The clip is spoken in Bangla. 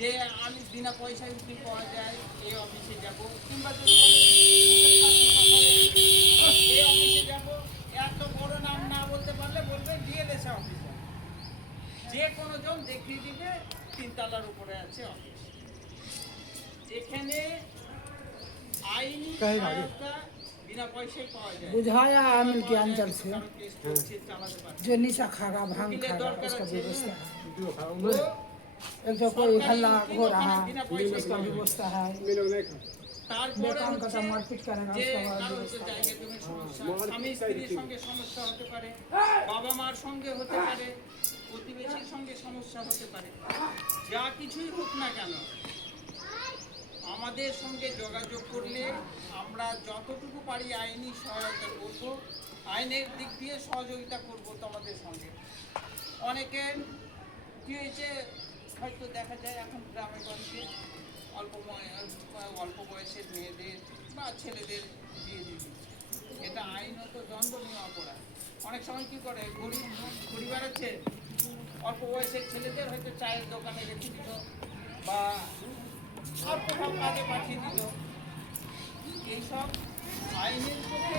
যে আমি বিনা পয়সায় উকিল পাওয়া যায় এই অফিসে যাব, কিংবা যদি এই অফিসে যাব, এত বড় নাম না বলতে পারলে বলবে ডিএলএস অফিসার, যে কোনো জন দেখিয়ে দিবে 3 তলার উপরে আছে অফিস। এখানে আইনি সহায়তা বিনা पॉइसे बुझाया आमिल के अंचल से जो निशा खागा भांग खागा उसका व्यवस्था है। एक जो कोई हल्ला हो रहा उसका व्यवस्था है। बेकाम का तो मारपीट करेगा उसका व्यवस्था है। স্বামী স্ত্রীর সঙ্গে সমস্যা হতে পারে, বাবা মার সঙ্গে হতে পারে, প্রতিবেশীর সঙ্গে সমস্যা হতে পারে, যা কিছুই হোক না কেন আমাদের সঙ্গে যোগাযোগ করলে আমরা যতটুকু পারি আইনি সহায়তা করব, আইনের দিক দিয়ে সহযোগিতা করব তোমাদের সঙ্গে। অনেকের কী হয়েছে হয়তো দেখা যায় এখন গ্রামে গঞ্জে অল্প বয়সের মেয়েদের বা ছেলেদের বিয়ে দিয়ে দিচ্ছে, এটা আইনত দণ্ডনীয় অপরাধ। অনেক সময় কী করে পরিবার আছে অল্প বয়সের ছেলেদের হয়তো চায়ের দোকানে রেখে দিল বা আর কোথাও কাজে পাঠিয়ে দিল, এইসব আইনের পক্ষে